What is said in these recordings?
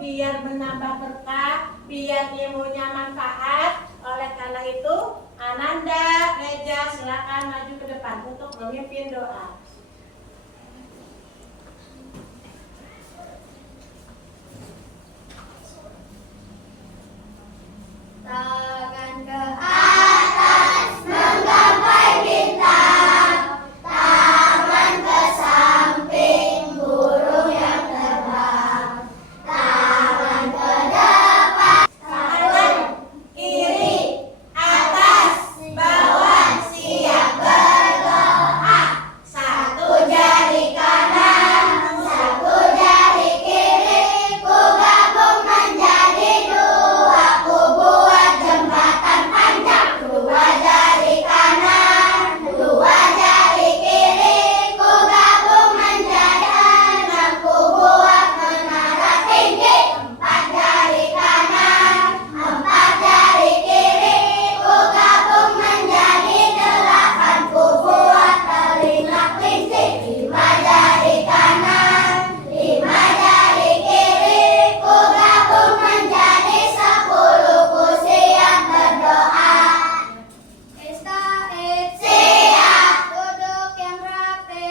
biar menambah berkah, biar ilmunya manfaat. Oleh karena itu, Ananda, Reja, silakan maju ke depan untuk memimpin doa. Tangan ke atas menggapai bintang, tangan ke samping burung yang terbang, tangan ke depan, kanan, kiri, atas, bawah, siap berdoa. Satu jari kanan, satu jari kiri, ku gabung menjadi dua, ku buat jembatan panjang. Dua jari kanan, dua jari kiri, ku gabung menjadi enam, ku buat menara tinggi. Empat jari kanan, empat jari kiri, ku gabung menjadi delapan, ku buat telinga kelinci. Lima jari kanan, lima jari kiri, ku gabung menjadi 10, ku siap berdoa. Ista'id, siap. Duduk yang rapi,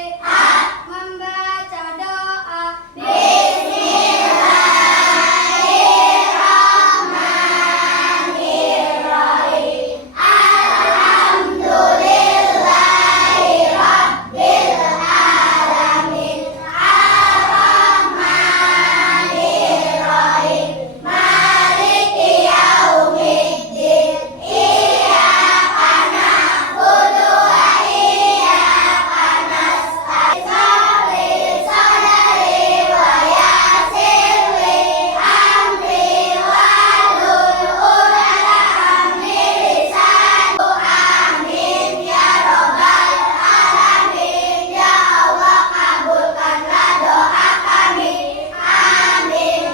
membaca doa. Bismillahirrahmanirrahim. Alhamdulillahi Rabbil Alamin. Ar-Rahmanirrahim. Maliki yaumiddin. Iyyaka na'budu wa iyyaka nasta'in. Sholli sadri wa yassir li amri wahlul 'uqdatam min lisani. Amin ya rabbal alamin. Ya Allah, kabulkanlah doa kami. Amin.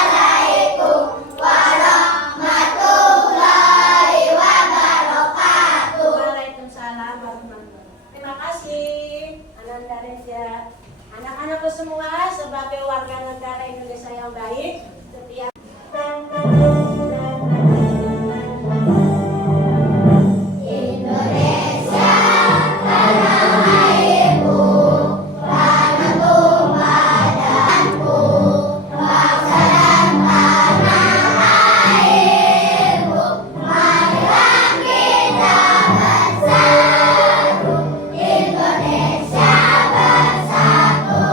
Assalamualaikum warahmatullahi wabarakatuh. Waalaikumsalam warahmatullahi wabarakatuh. Terima kasih Ananda, Reja. Anak-anakku semua, sebagai warga negara Indonesia yang baik, setiap Indonesia tanah airku, tanah tumpah darahku, bangsa dan tanah airku. Marilah kita bersatu, Indonesia bersatu.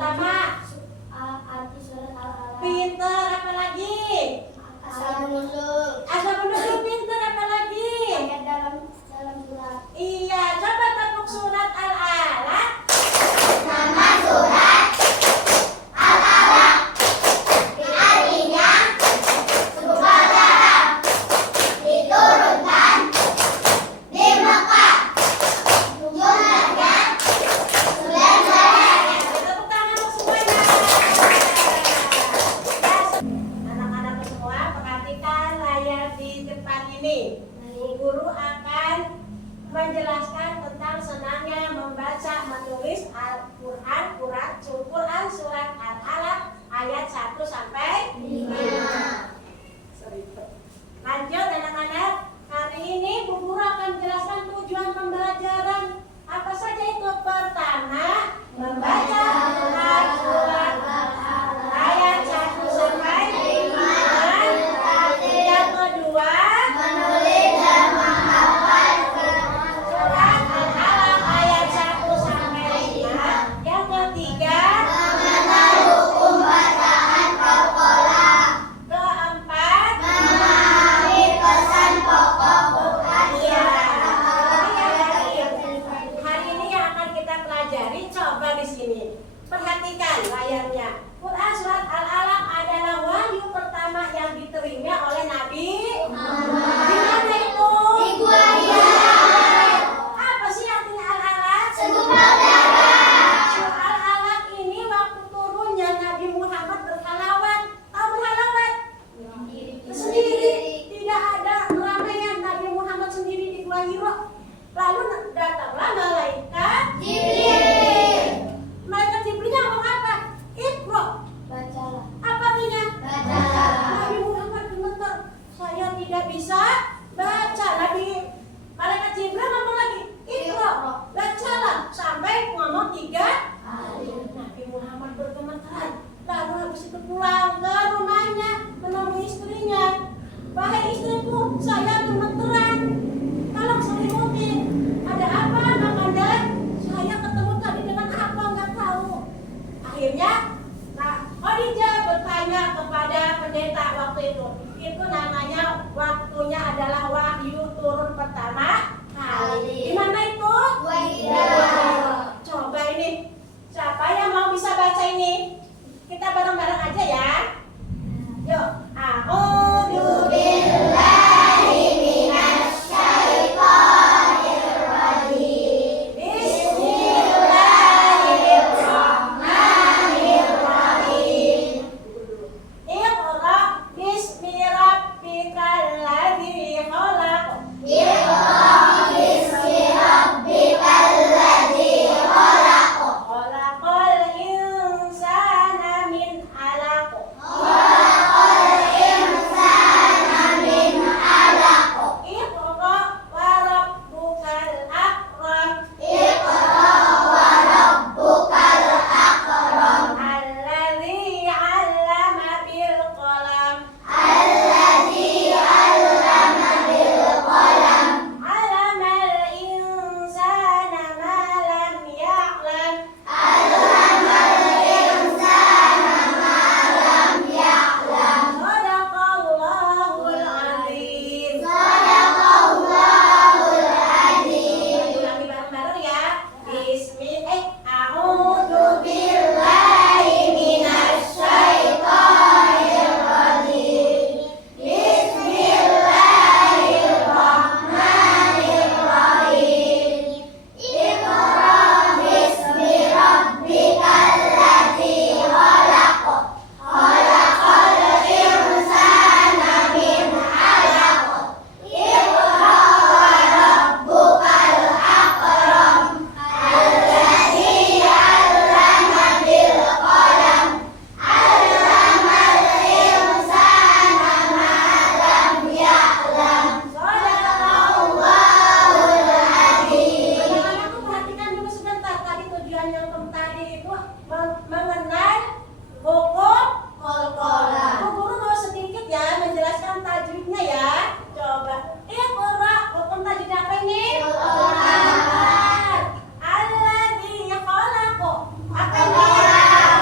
pertama. Arti surat Al-Alaq. Pinter, apa lagi? Asbabun nuzul. Asbabun nuzul pinter, apa lagi? Ayat dalam surat. Iya, coba tepuk surat Al-Alaq. Nama surat Al-Alaq artinya sebuah garam diturunkan di Mekah. Jumlahnya 19. Tepuk tangan untuk semuanya. Anak-anak semua, perhatikan layar di depan ini. Guru akan menjelaskan tentang senangnya membaca menulis Al-Quran, surat Al-Alaq ayat 1 sampai 5. Lanjut anak-anak, hari ini Bu Guru akan menjelaskan tujuan pembelajaran. Apa saja itu? Pertama, membaca surat Al-Alaq ayat 1 sampai 5. Yang kedua, Menulis dan menghafal surat Al-Alaq ayat 1 sampai 5. Yang ketiga, mengenal hukum bacaan Al-Quran. keempat, Memahami pesan pokok Quran. iya. Hari ini yang akan kita pelajari, coba di sini. Perhatikan layarnya. Quran surat Al-Alaq adalah wahyu pertama yang diterima oleh Nabi. Di mana itu? Di Gua Hira. Apa sih artinya Al-Alaq? Segumpal darah. Surat Al-Alaq ini waktu turunnya Nabi Muhammad berhalawat. Tahu berhalawat? Sendiri. Tidak ada keramaian, Nabi Muhammad sendiri di Gua Hira. Lalu datanglah malaikat Jibril. Malaikat Jibrilnya ngomong apa? Iqra. Bacalah. Apa artinya? Bacalah. Nabi Muhammad gemeter. Saya tidak bisa baca. Malaikat Jibril ngomong lagi, Iqra. Bacalah. Sampai ngomong 3 kali. Nabi Muhammad bergemeteran. Lalu habis itu pulang ke rumahnya menemui istrinya. Wahai istriku, saya gemeteran. Tolong selimutin. Ada apa, Namanda? Saya ketemu tadi dengan apa? Nggak tahu. Akhirnya, Khadijah bertanya kepada pendeta waktu itu. Itu namanya waktunya adalah wahyu turun pertama kali. Di mana itu? Gua Hira. Coba ini. Siapa yang mau bisa baca ini? Kita bareng-bareng aja ya. Yuk. A'udzu Billahi minasy syaithanir rajim. Bismillahirrahmanirrahim. Iqra bismi rabbikal ladzi khalaq. Iqra bismi rabbikal ladzi khalaq. Khalaqal insana min 'alaq. Khalaqal insana min 'alaq. Iqra wa rabbukal akram. Iqra wa rabbukal akram. Alladzi 'allama bil qalam. Alladzi 'allama bil qalam. 'Allamal insana ma lam ya'lam. Allamal insana ma lam ya'lam. Shadaqallahul 'azim. Shadaqallahul 'azim. Ulangi bareng-bareng ya. A'udzu Billahi minasy syaithanir rajim. Bismillahirrahmanirrahim. Iqra bismi rabbikal ladzi khalaq. Khalaqal insana min 'alaq. Iqra wa rabbukal akram. Alladzi 'allama bil qalam. Allamal insana ma lam ya'lam. Shadaqallahul 'azim. Anak-anak tuh perhatikan dulu sebentar. Tadi tujuan yang tadi itu mengenal hukum Qalqalah. Bu Guru mau sedikit ya menjelaskan tajwidnya ya. Coba. Iqra, hukum tajwid apa ini? Al-Quran. Alladzi khalaq. Apa ini? Al-Quran.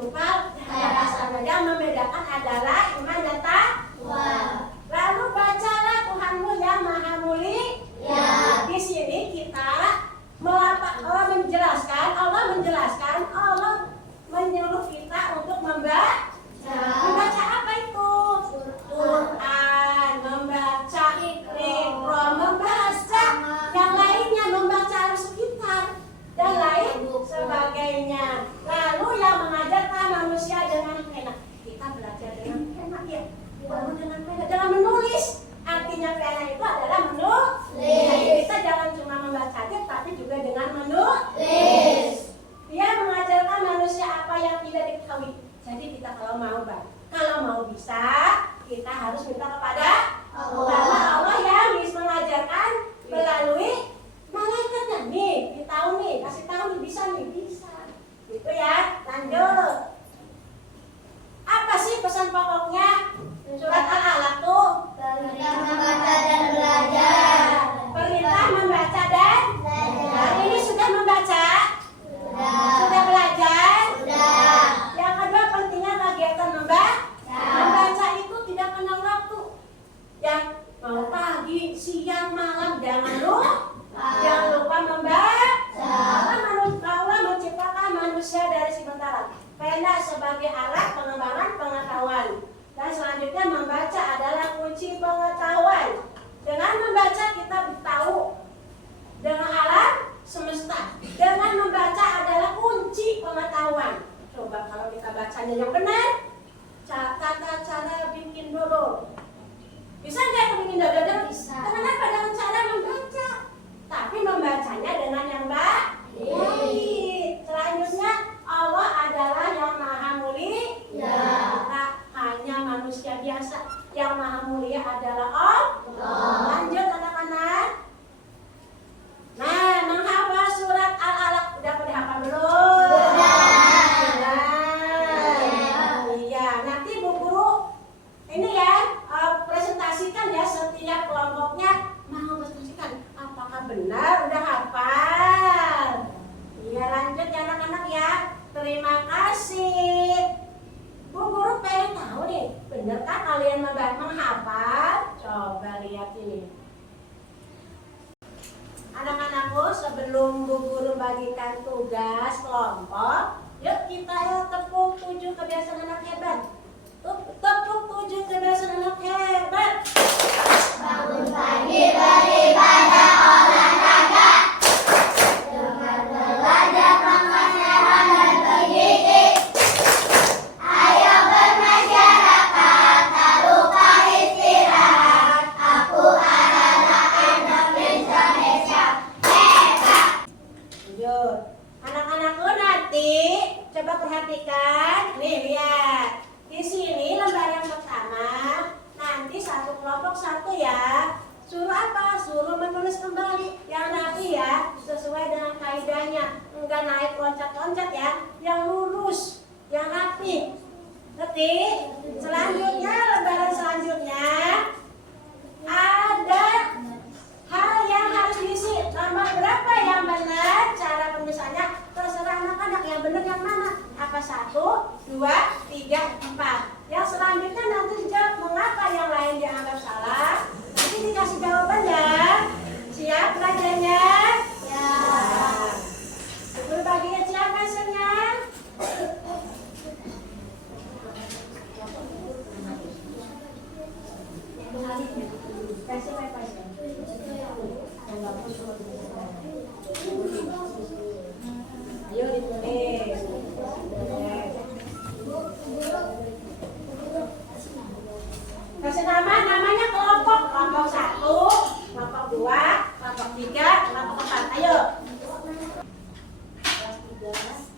tunggal tiada sama. Yang membedakan adalah iman dan takwa. Lalu bacalah Tuhanmu yang Maha Mulia. Di sini kita Allah menjelaskan, Allah menyuruh kita untuk membaca. Membaca apa itu? Quran, membaca Iqra, membaca yang lainnya, membaca alam sekitar dan lain sebagainya. Lalu yang mengajarkan manusia dengan pena. Kita belajar dengan pena ya. Bukan dengan pena, dengan menulis. Artinya pena itu adalah menulis. Jadi kita jangan cuma membaca aja, tapi juga dengan menulis. Dia mengajarkan manusia apa yang tidak diketahui. Jadi kita kalau mau bisa, kita harus minta kepada Allah. Karena Allah yang bisa mengajarkan melalui malaikatnya. Nih, kasih tahu nih, bisa. Gitu ya. Lanjut. Apa sih pesan pokoknya? Surat Al-Alaq tuh. Perintah membaca dan belajar. Perintah membaca dan belajar. Hari ini sudah membaca? Sudah belajar? Sudah. Yang kedua pentingnya kegiatan membaca. Membaca itu tidak kenal waktu. Yang mau pagi, siang, malam, jangan lupa membaca. Allah menciptakan manusia dari sementara. Pena sebagai alat pengembangan pengetahuan. Dan selanjutnya membaca adalah kunci pengetahuan. Dengan membaca kita tahu dengan alam semesta. Dengan membaca adalah kunci pengetahuan. Coba kalau kita bacanya yang benar, tata cara bikin dodol. Bisa nggak bikin dodol? Bisa. Kenapa? Dengan cara membaca. Tapi membacanya dengan yang baik. Selanjutnya Allah adalah yang Maha Mulia. Tak hanya manusia biasa. Yang Maha Mulia adalah Allah. Lanjut anak-anak. Nah, menghafal surat Al-Alaq udah pada hafal belum? Sudah. Iya, nanti Bu Guru ini ya presentasikan ya setiap kelompoknya mau presentasikan apakah benar udah hafal. Iya, lanjut ya anak-anak ya. Terima kasih. Bu Guru pengen tahu nih, benarkah kalian menghafal? Coba lihat ini. Anak-anakku, sebelum Bu Guru bagikan tugas kelompok, yuk kita tepuk 7 kebiasaan anak hebat. Tepuk 7 kebiasaan anak hebat. Bangun pagi beribadah olahraga. Dengan belajar makan sehat dan bergizi. Ayo bermasyarakat, tak lupa istirahat. Aku adalah Indonesia hebat. Lanjut. Anak-anakku nanti coba perhatikan. Nih lihat. Di sini lembar yang pertama. Nanti satu kelompok satu ya. Suruh apa? Suruh menulis kembali yang rapi ya, sesuai dengan kaidahnya. Enggak naik loncat-loncat ya. Yang lurus, yang rapi. Ngerti? Selanjutnya, lembaran selanjutnya ada hal yang harus diisi. Nomor berapa yang benar? Cara penulisannya terserah anak-anak. Yang benar yang mana? Apa 1, 2, 3, 4. Yang selanjutnya nanti dijawab mengapa yang lain dianggap salah. Nanti dikasih jawaban ya. Siap belajarnya? Ya. Berbagian siapa hasilnya? Kasih wifi. Ayo ditulis. Kasih namanya kelompok 1, kelompok 2, kelompok 3, kelompok 4. Ayo. Kelas 3.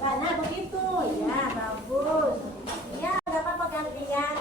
Nah begitu, ya bagus. Ya nggak apa-apa gantian.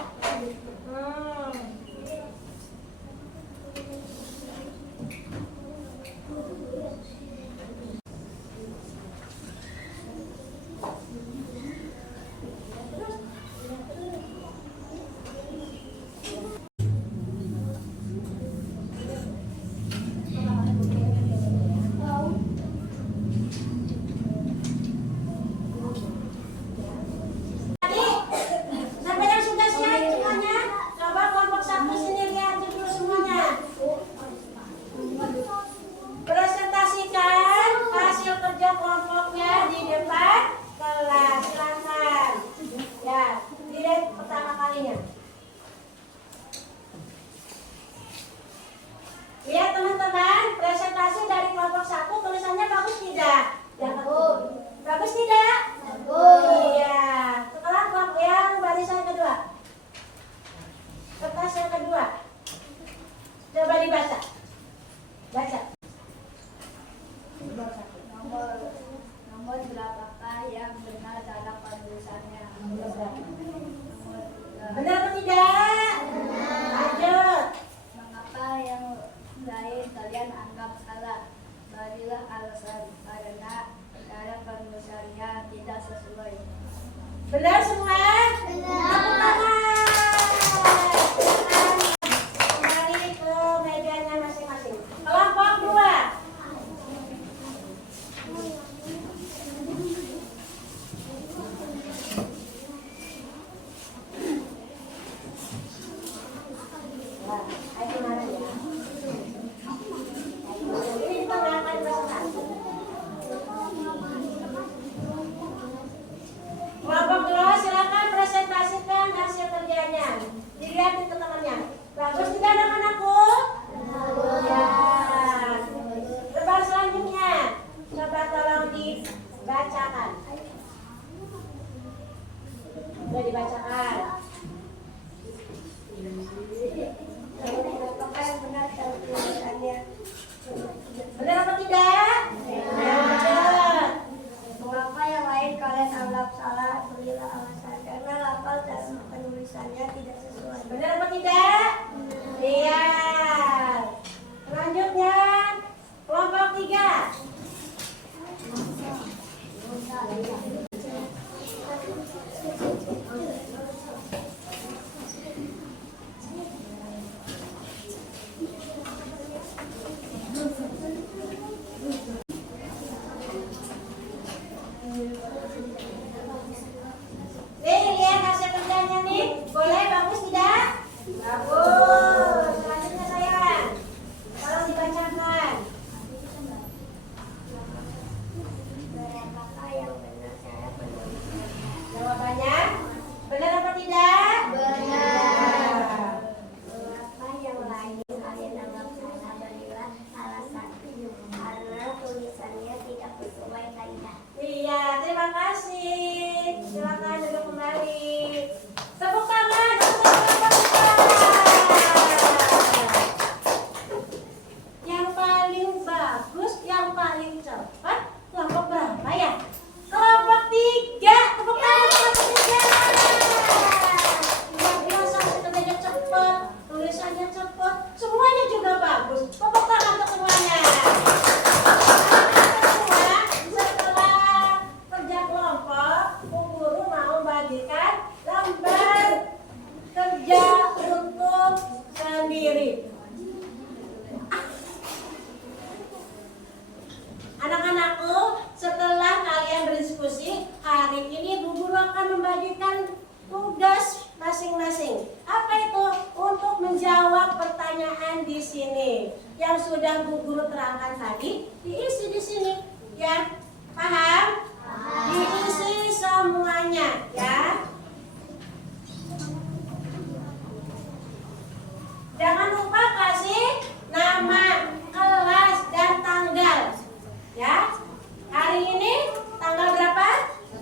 Sampai yang sudah siap semuanya, coba kelompok satu sini lihat dulu semuanya. Presentasikan hasil kerja kelompoknya di depan kelas. Silakan. Ya, dilihat pertama kalinya. Lihat teman-teman, presentasi dari kelompok satu tulisannya bagus tidak? Bagus. Bagus tidak? Iya. Sekarang kelompok yang barisan kedua. Kertas yang kedua. Coba dibaca. Baca. Nomor berapakah yang benar dalam penulisannya? Benar atau tidak? Lanjut. Mengapa yang lain kalian anggap salah? Berilah alasan. Karena dalam penulisannya tidak sesuai. Benar semua? Benar. Kembali ke mejanya masing-masing. Kelompok dua. Wah, ayo mana ya? Ini kita ngangkat presentasi. Kelompok dua silakan presentasikan hasil kerjanya. Dilihat ke temannya. Bagus tidak anak-anakku? Ya. Lebar selanjutnya. Coba tolong dibacakan. Sudah dibacakan. Apakah yang benar dalam penulisannya? Benar apa tidak? Benar. Mengapa yang lain kalian anggap salah? Berilah alasan. Karena lafal dalam penulisannya tidak sesuai. Benar apa tidak? Iya. Selanjutnya kelompok tiga. Nih, lihat hasil kerjanya nih. Boleh, bagus tidak? Bagus. Selanjutnya sayang. Tolong dibacakan. Berapakah yang benar cara penulisannya? Jawabannya benar apa tidak? Benar. Mengapa yang lain kalian anggap salah? Berilah alasan. Karena tulisannya tidak sesuai kaidah. Iya, terima kasih. Silakan duduk kembali. Tepuk tangan untuk kelompok kita. Yang paling bagus, yang paling cepat, kelompok berapa ya? Kelompok tiga. Tepuk tangan kelompok tiga. Luar biasa, kerjanya cepat, tulisannya cepat, semuanya juga bagus. Tepuk tangan untuk semuanya. Setelah kerja kelompok, Bu Guru mau bagikan lembar kerja untuk sendiri. Anak-anakku, setelah kalian berdiskusi, hari ini Bu Guru akan membagikan tugas masing-masing. Apa itu? Untuk menjawab pertanyaan di sini yang sudah Bu Guru terangkan tadi, diisi di sini, ya. Paham? Diisi semuanya, ya. Jangan lupa kasih nama, kelas, dan tanggal, ya. Hari ini tanggal berapa?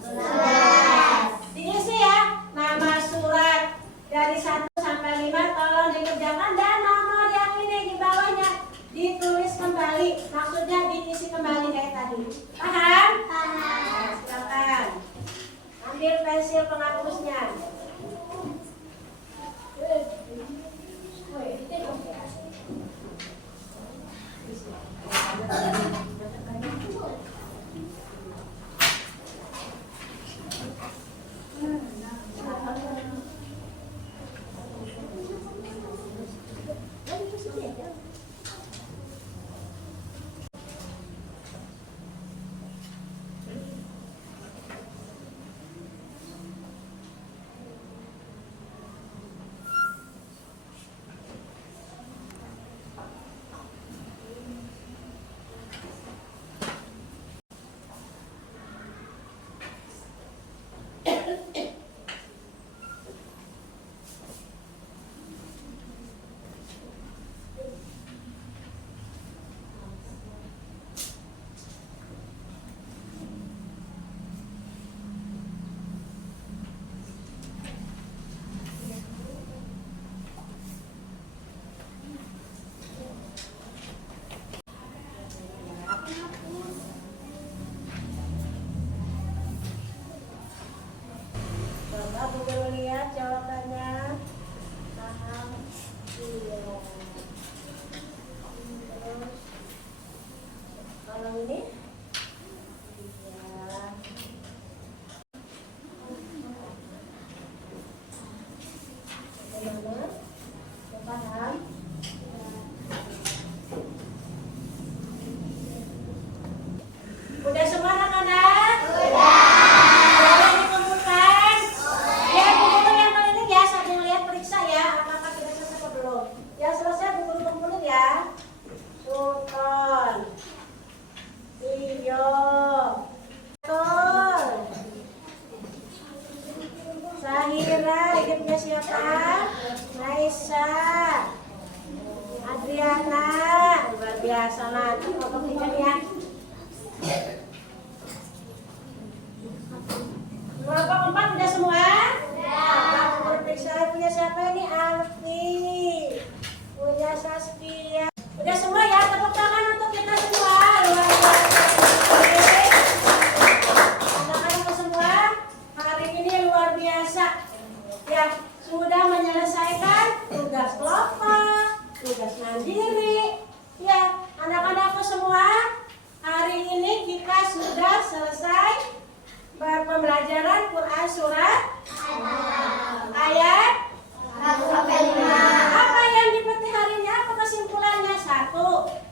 11. Diisi ya, nama surat dari 1 sampai 5 tolong dikerjakan, dan nomor yang ini di bawahnya ditulis kembali, maksudnya diisi kembali kayak tadi. Paham? Paham. Silakan. pensil penghapusnya. Coba Bu Guru lihat jawabannya. Iya. Terus kalau ini? Iya. Bagaimana? Sudah paham? Udah semua anak-anak? Boleh dikumpulkan? Ya, Bu Guru yang paling ini ya sambil lihat periksa ya apakah sudah selesai atau belum. Yang selesai Bu Guru kumpulin ya. Sultan, Iyo, Tol, Sahira, ini punya siapa? Naisa, Adriana, luar biasa nanti foto ya. Kelompok 4 udah semua? Udah. Periksa punya siapa ini? Alfi, punya Saskia. Udah semua ya, tepuk tangan untuk kita semua. Luar biasa. Anak-anak semua, hari ini luar biasa. Ya, sudah menyelesaikan tugas kelompok, tugas mandiri. Ya, anak-anakku semua, hari ini kita sudah selesai pembelajaran Quran surat ayat 1-5. Apa yang dipetik hari ini? Apa kesimpulannya? 1.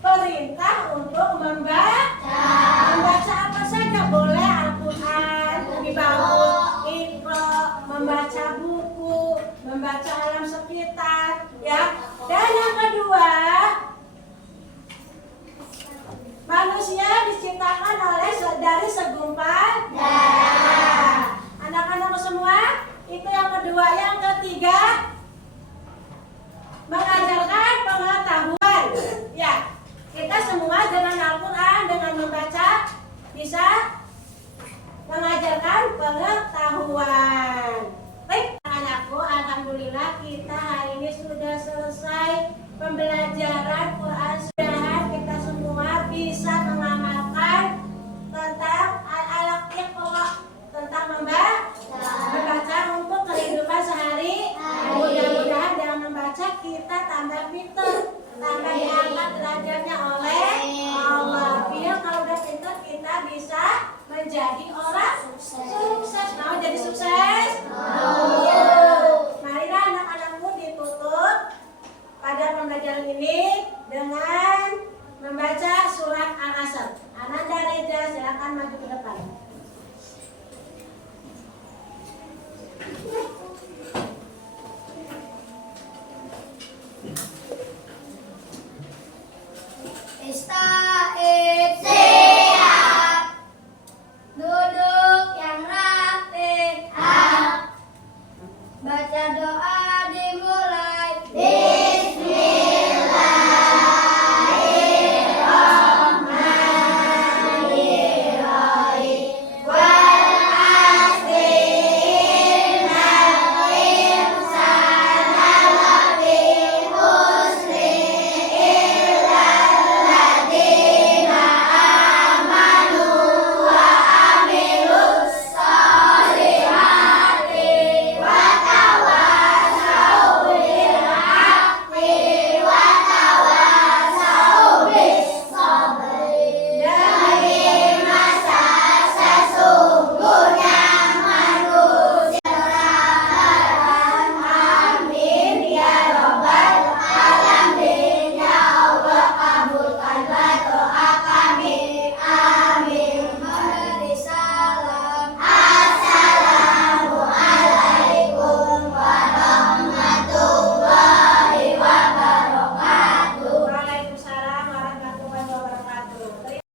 Perintah untuk membaca apa saja boleh. Al-Quran, lebih bagus, Iqra, membaca buku, membaca alam sekitar, ya. Dan yang kedua, manusia diciptakan dari segumpal darah. Anak-anak semua, itu yang kedua. Yang ketiga, mengajarkan pengetahuan. Ya, kita semua dengan Al-Quran, dengan membaca, bisa mengajarkan pengetahuan. Baik, anakku, alhamdulillah kita hari ini sudah selesai pembelajaran.